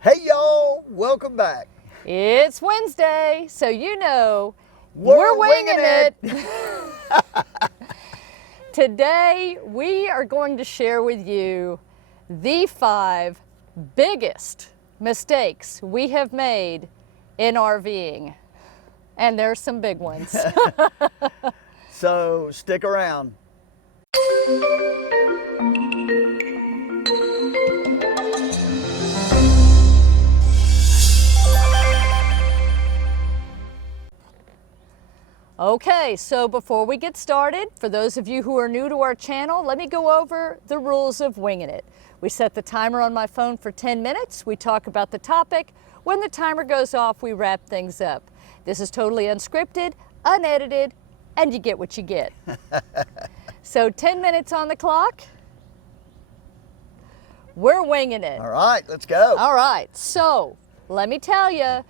Hey y'all, welcome back. It's Wednesday, so you know We're winging winging it. Today we are going to share with you the 5 biggest mistakes we have made in RVing. And there's some big ones. So stick around. Okay, so before we get started, for those of you who are new to our channel, let me go over the rules of winging it. We set the timer on my phone for 10 minutes. We talk about the topic. When the timer goes off, we wrap things up. This is totally unscripted, unedited, and you get what you get. So 10 minutes on the clock. We're winging it. All right, let's go. All right, so let me tell you,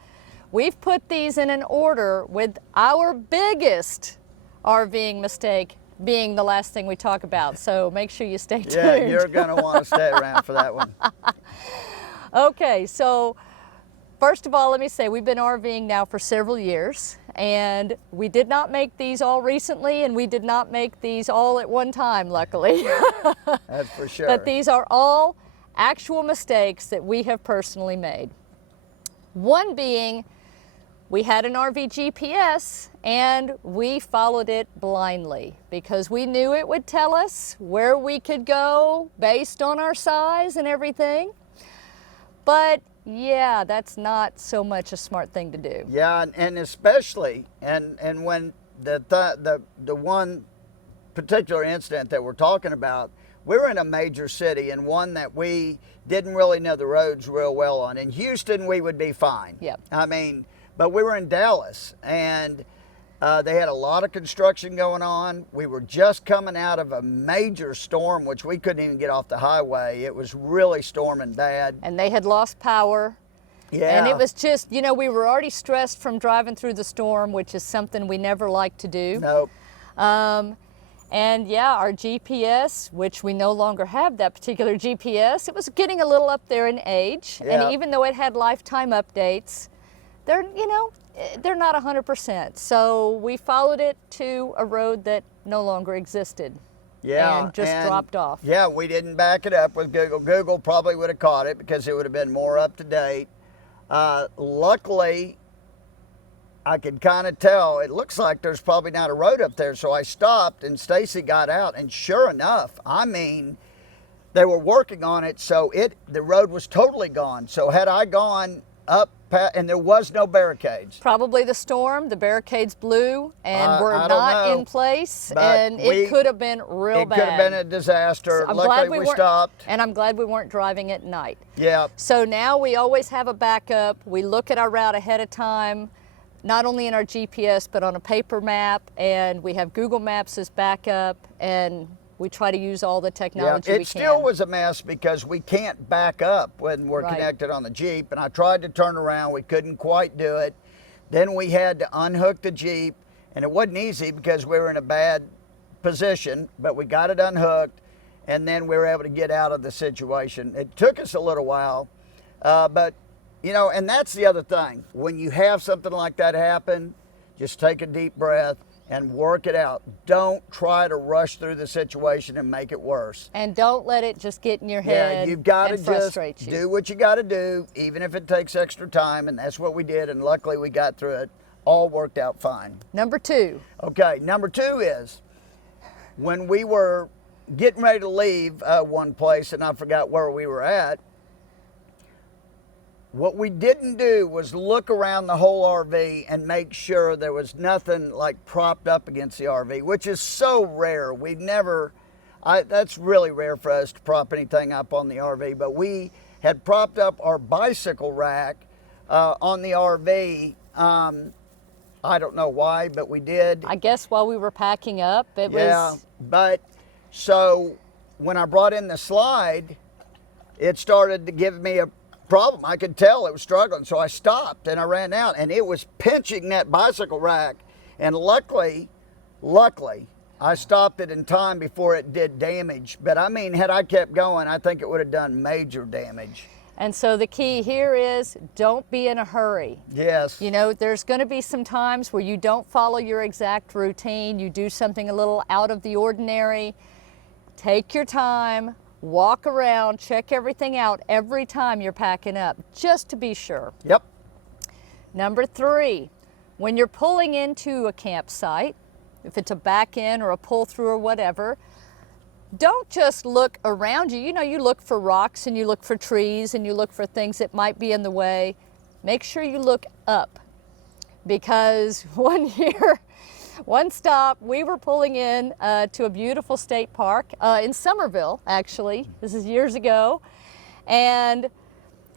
we've put these in an order with our biggest RVing mistake being the last thing we talk about. So make sure you stay tuned. Yeah, you're going to want to stay around for that one. Okay, so first of all, let me say we've been RVing now for several years, and we did not make these all recently, and we did not make these all at one time, luckily. That's for sure. But these are all actual mistakes that we have personally made. One being, we had an RV GPS and we followed it blindly because we knew it would tell us where we could go based on our size and everything. But yeah, that's not so much a smart thing to do. Yeah, and especially, and when the one particular incident that we're talking about, we're in a major city and one that we didn't really know the roads real well on. In Houston, we would be fine. Yep. I mean, but we were in Dallas and they had a lot of construction going on. We were just coming out of a major storm, which we couldn't even get off the highway. It was really storming bad. And they had lost power. Yeah. And it was just, you know, we were already stressed from driving through the storm, which is something we never like to do. Nope. And yeah, our GPS, which we no longer have that particular GPS, it was getting a little up there in age. Yeah. And even though it had lifetime updates, they're, you know, they're not 100%. So we followed it to a road that no longer existed. Yeah, and just dropped off. Yeah, we didn't back it up with Google. Google probably would have caught it because it would have been more up to date. Luckily, I could kind of tell, it looks like there's probably not a road up there. So I stopped and Stacy got out, and sure enough, I mean, they were working on it. So the road was totally gone. So had I gone up, and there was no barricades. Probably the storm, the barricades blew and were I don't not know, in place, but and it could have been real bad. It could have been a disaster. So Luckily, we stopped. And I'm glad we weren't driving at night. Yeah. So now we always have a backup. We look at our route ahead of time, not only in our GPS, but on a paper map, and we have Google Maps as backup, and we try to use all the technology we can. It still was a mess because we can't back up when we're connected on the Jeep, and I tried to turn around. We couldn't quite do it. Then we had to unhook the Jeep, and it wasn't easy because we were in a bad position, but we got it unhooked, and then we were able to get out of the situation. It took us a little while, but you know, and that's the other thing. When you have something like that happen, just take a deep breath and work it out. Don't try to rush through the situation and make it worse. And don't let it just get in your head. Yeah, you've got to just you. do what you got to do, even if it takes extra time, and that's what we did, and luckily we got through it. All worked out fine. Number 2. Okay, number 2 is when we were getting ready to leave one place, and I forgot where we were at, what we didn't do was look around the whole RV and make sure there was nothing like propped up against the RV, which is so rare. We've never, that's really rare for us to prop anything up on the RV, but we had propped up our bicycle rack on the RV. I don't know why, but we did. I guess while we were packing up, it was. Yeah, but so when I brought in the slide, it started to give me a problem. I could tell it was struggling, so I stopped and I ran out, and it was pinching that bicycle rack. And luckily, I stopped it in time before it did damage. But I mean, had I kept going, I think it would have done major damage. And so the key here is don't be in a hurry. Yes. You know, there's going to be some times where you don't follow your exact routine. You do something a little out of the ordinary. Take your time, walk around, check everything out every time you're packing up, just to be sure. Yep. Number 3, when you're pulling into a campsite, if it's a back in or a pull through or whatever, don't just look around you. You know, you look for rocks and you look for trees and you look for things that might be in the way. Make sure you look up, because one year, one stop, we were pulling in to a beautiful state park in Somerville, actually. This is years ago. And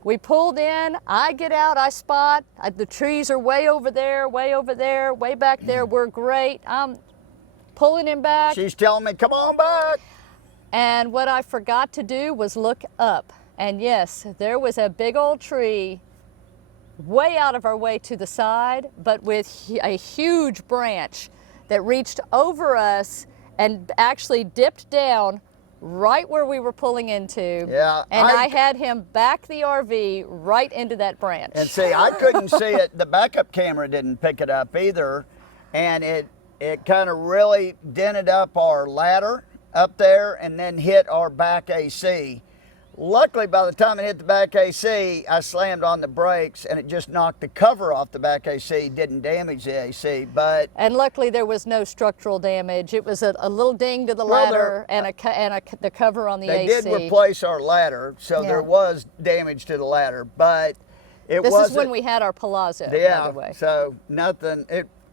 we pulled in, I get out, I spot, the trees are way over there, way back there. We're great. I'm pulling him back. She's telling me, come on back. And what I forgot to do was look up. And yes, there was a big old tree way out of our way to the side, but with a huge branch that reached over us and actually dipped down right where we were pulling into. Yeah. And I had him back the RV right into that branch. And see, I couldn't see it. The backup camera didn't pick it up either. And it kind of really dented up our ladder up there and then hit our back AC. Luckily, by the time it hit the back AC, I slammed on the brakes and it just knocked the cover off the back AC, didn't damage the AC, but... And luckily there was no structural damage. It was a little ding to the ladder and the cover on the AC. They did replace our ladder, so there was damage to the ladder, but it wasn't... This is when we had our Palazzo, by the way. So nothing,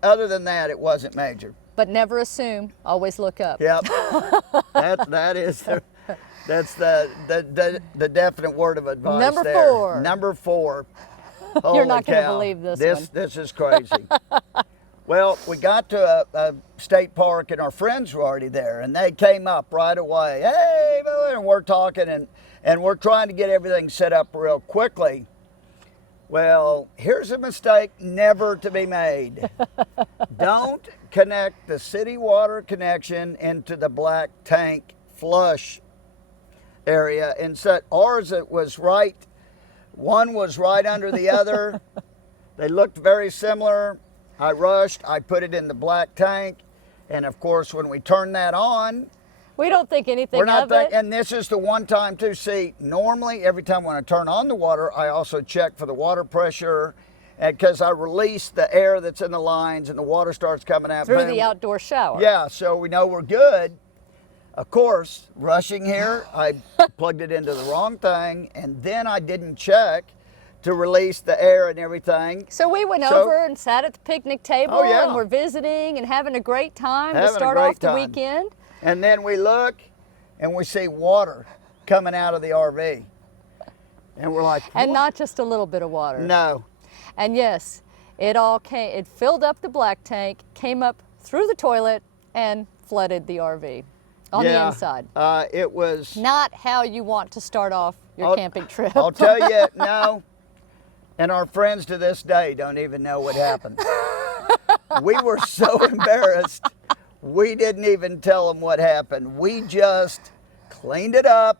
other than that, it wasn't major. But never assume, always look up. Yep, that's the definite word of advice. Number there. 4. Number 4. You're not going to cow. believe this one. This is crazy. Well, we got to a state park and our friends were already there and they came up right away. Hey, and we're talking and we're trying to get everything set up real quickly. Well, here's a mistake never to be made. Don't connect the city water connection into the black tank flush area. And so ours, it was right, one was right under the other. They looked very similar. I rushed, I put it in the black tank. And of course, when we turn that on, we don't think anything of it. And this is the one time too, see, normally every time when I turn on the water, I also check for the water pressure because I release the air that's in the lines and the water starts coming out. Through the outdoor shower. Yeah, so we know we're good. Of course, rushing here, I plugged it into the wrong thing and then I didn't check to release the air and everything. So we went over and sat at the picnic table and we're visiting and having a great time to start off the weekend. And then we look and we see water coming out of the RV. And we're like, what? And not just a little bit of water. No. And yes, it filled up the black tank, came up through the toilet and flooded the RV on the inside. It was not how you want to start off your camping trip. I'll tell you, no. And our friends to this day don't even know what happened. We were so embarrassed. We didn't even tell them what happened. We just cleaned it up.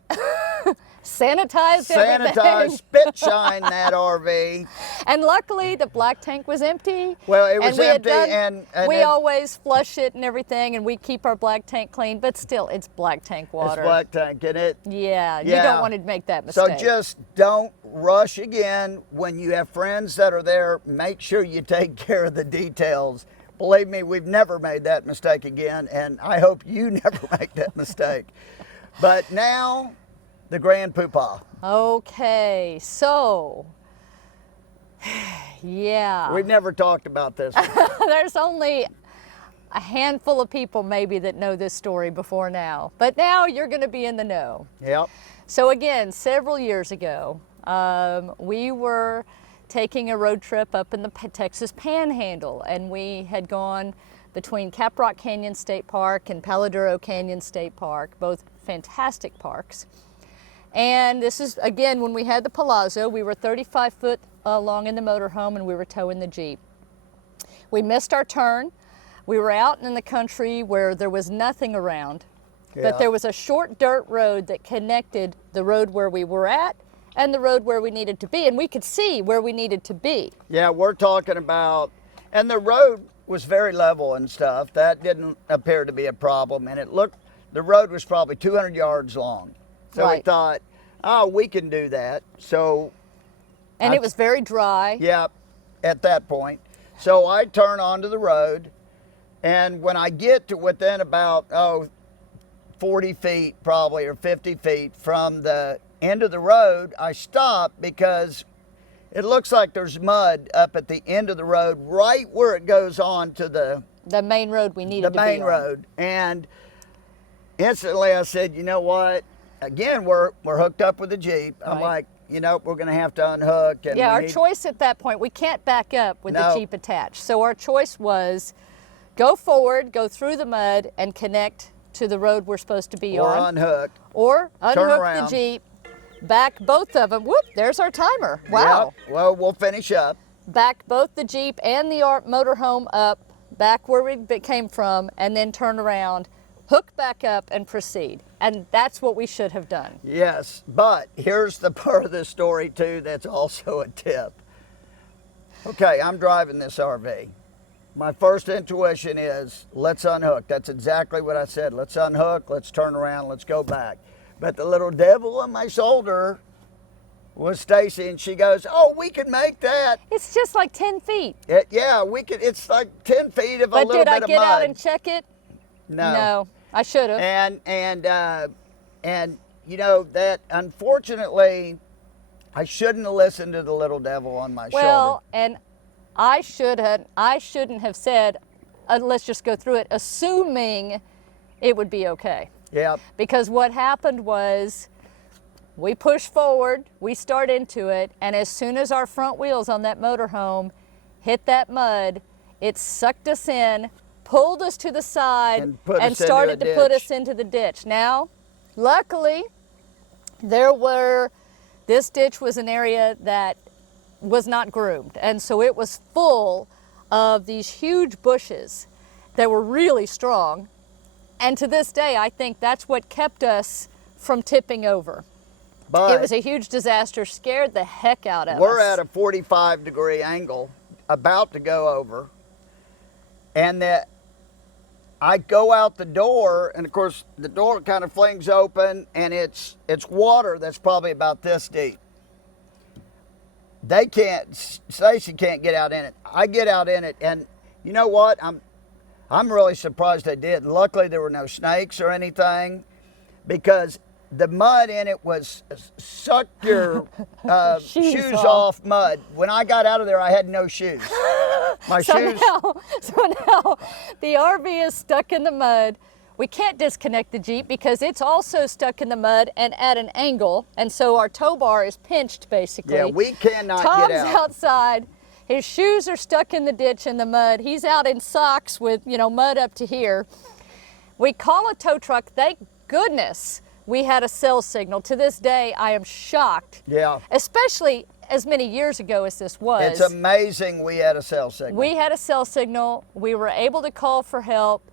Sanitized everything. Spit shine that RV. And luckily the black tank was empty. Well, it was empty and we always flush it and everything and we keep our black tank clean, but still it's black tank water. It's black tank, and it? Yeah, you don't want to make that mistake. So just don't rush again. When you have friends that are there, make sure you take care of the details. Believe me, we've never made that mistake again, and I hope you never make that mistake. But now, the Grand Poobah. Okay, so, yeah. We've never talked about this one. There's only a handful of people maybe that know this story before now, but now you're going to be in the know. Yep. So again, several years ago, we were taking a road trip up in the Texas Panhandle, and we had gone between Caprock Canyon State Park and Palo Canyon State Park, both fantastic parks. And this is, again, when we had the Palazzo, we were 35 foot long in the motorhome and we were towing the Jeep. We missed our turn. We were out in the country where there was nothing around, but there was a short dirt road that connected the road where we were at and the road where we needed to be, and we could see where we needed to be. Yeah, we're talking about, and the road was very level and stuff. That didn't appear to be a problem, and the road was probably 200 yards long. So we Right. thought, oh, we can do that. So, And it was very dry. yeah, at that point. So I turn onto the road, and when I get to within about, 40 feet probably, or 50 feet from the end of the road, I stop because it looks like there's mud up at the end of the road, right where it goes on to the main road we needed to be on. the main road. And instantly I said, you know what? Again, we're hooked up with the Jeep. I'm Right. like, we're going to have to unhook. And Yeah, we our need- choice at that point, we can't back up with No. the Jeep attached. So our choice was go forward, go through the mud, and connect to the road we're supposed to be or on. unhook. Or unhook the around. Jeep, back both of them. Whoop, there's our timer. Wow. Yep. Well, we'll finish up. Back both the Jeep and the motorhome up, back where we came from, and then turn around, hook back up, and proceed. And that's what we should have done. Yes, but here's the part of the story too that's also a tip. Okay, I'm driving this RV. My first intuition is, let's unhook. That's exactly what I said. Let's unhook, let's turn around, let's go back. But the little devil on my shoulder was Stacy, and she goes, oh, we can make that. It's just like 10 feet. Yeah, we could. It's like 10 feet of a But little did I bit of get mud. out and check it? No, I should have. And that unfortunately, I shouldn't have listened to the little devil on my shoulder. Well, and I shouldn't have said, let's just go through it, assuming it would be okay. Yeah. Because what happened was we push forward, we start into it, and as soon as our front wheels on that motorhome hit that mud, it sucked us in, pulled us to the side, And put us into started a to put ditch. us into the ditch. Now, luckily, this ditch was an area that was not groomed, and so it was full of these huge bushes that were really strong. And to this day, I think that's what kept us from tipping over. But It was a huge disaster, scared the heck out of we're us. at a 45-degree angle, about to go over, and that I go out the door, and of course the door kind of flings open, and it's water that's probably about this deep. Stacy can't get out in it. I get out in it, and you know what? I'm really surprised they did. Luckily, there were no snakes or anything, because the mud in it was suck your shoes off mud. When I got out of there, I had no shoes. My shoes. So now the RV is stuck in the mud. We can't disconnect the Jeep because it's also stuck in the mud and at an angle, and so our tow bar is pinched basically. Yeah, we cannot Tom's get out. outside. His shoes are stuck in the ditch in the mud. He's out in socks with, mud up to here. We call a tow truck. Thank goodness we had a cell signal. To this day, I am shocked. Yeah. Especially as many years ago as this was. It's amazing we had a cell signal. We had a cell signal. We were able to call for help.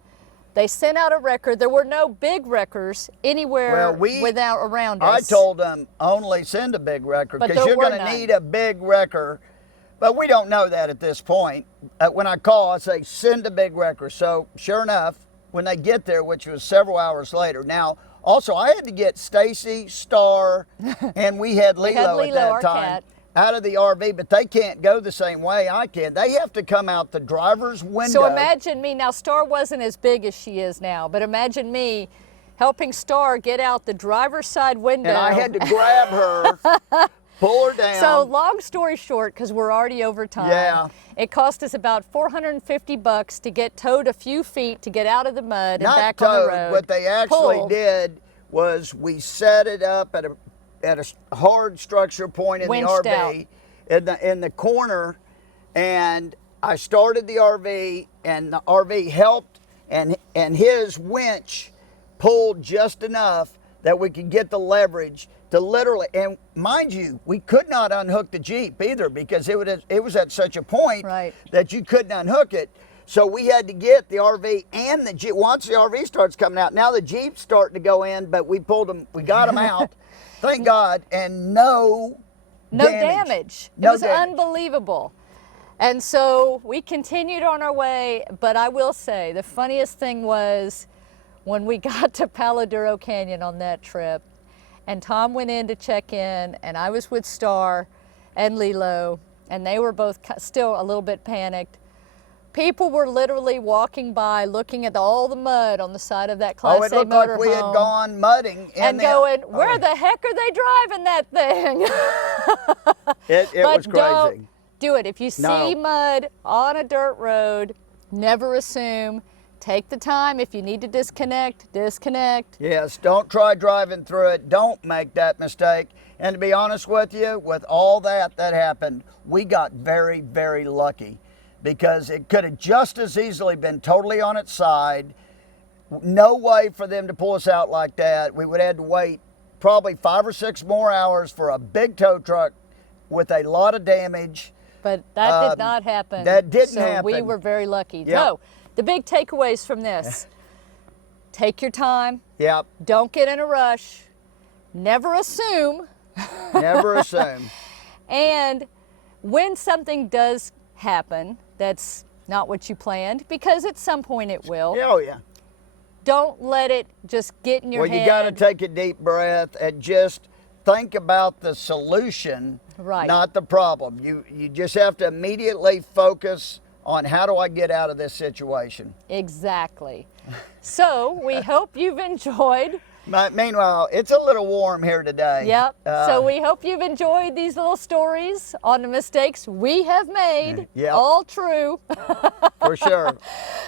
They sent out a wrecker. There were no big wreckers anywhere around us. I told them only send a big wrecker But because there you're were going to none. need a big wrecker. But we don't know that at this point. When I call, I say send a big wrecker. So sure enough, when they get there, which was several hours later. Now, also I had to get Stacy, Star, and we had Lilo, at that our time. cat. Out of the RV, but they can't go the same way I can. They have to come out the driver's window. So imagine me, now Star wasn't as big as she is now, but imagine me helping Star get out the driver's side window. And I had to grab her, pull her down. So long story short, because we're already over time, Yeah. it cost us about $450 to get towed a few feet to get out of the mud and Not back towed. on the road. What they actually Pulled. did was we set it up at a hard structure point in Winched the RV, out. in the corner, and I started the RV, and the RV helped, and his winch pulled just enough that we could get the leverage to literally, and mind you, we could not unhook the Jeep either because it was at such a point Right. that you couldn't unhook it. So we had to get the RV and the Jeep. Once the RV starts coming out, now the Jeep's starting to go in, but we got them out. Thank God, and no damage. No It was damage. unbelievable. And so we continued on our way, but I will say the funniest thing was when we got to Palo Duro Canyon on that trip, and Tom went in to check in, and I was with Star and Lilo, and they were both still a little bit panicked. People were literally walking by, looking at all the mud on the side of that Class Oh, it A looked like motorhome. we had gone mudding. And going, where the heck are they driving that thing? It was crazy. Don't do it. If you see No. mud on a dirt road, never assume. Take the time. If you need to disconnect, disconnect. Yes, don't try driving through it. Don't make that mistake. And to be honest with you, with all that happened, we got very, very lucky, because it could have just as easily been totally on its side. No way for them to pull us out like that. We would have had to wait probably 5 or 6 more hours for a big tow truck with a lot of damage. But that did not happen. That didn't so happen. We were very lucky. Yep. No, the big takeaways from this: take your time. Yep, Don't get in a rush. Never assume. never assume. And when something does happen that's not what you planned, because at some point it will, Oh, yeah. don't let it just get in your Well, head. you got to take a deep breath and just think about the solution, Right. not the problem. You just have to immediately focus on, how do I get out of this situation? Exactly. So we hope you've enjoyed. Meanwhile, it's a little warm here today. Yep. So we hope you've enjoyed these little stories on the mistakes we have made. Yep. All true. For sure.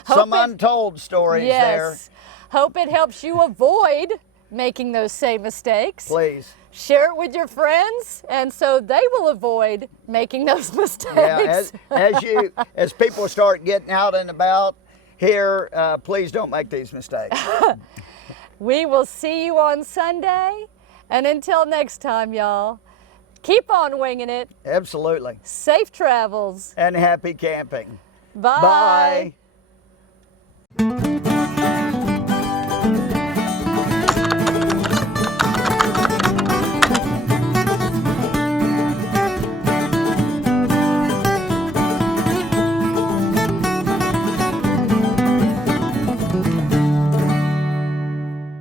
Some it- untold stories there. Yes. Hope it helps you avoid making those same mistakes. Please. Share it with your friends, and so they will avoid making those mistakes. Yeah, as people start getting out and about here, please don't make these mistakes. We will see you on Sunday, and until next time, y'all, keep on winging it. Absolutely. Safe travels. And happy camping. Bye. Bye.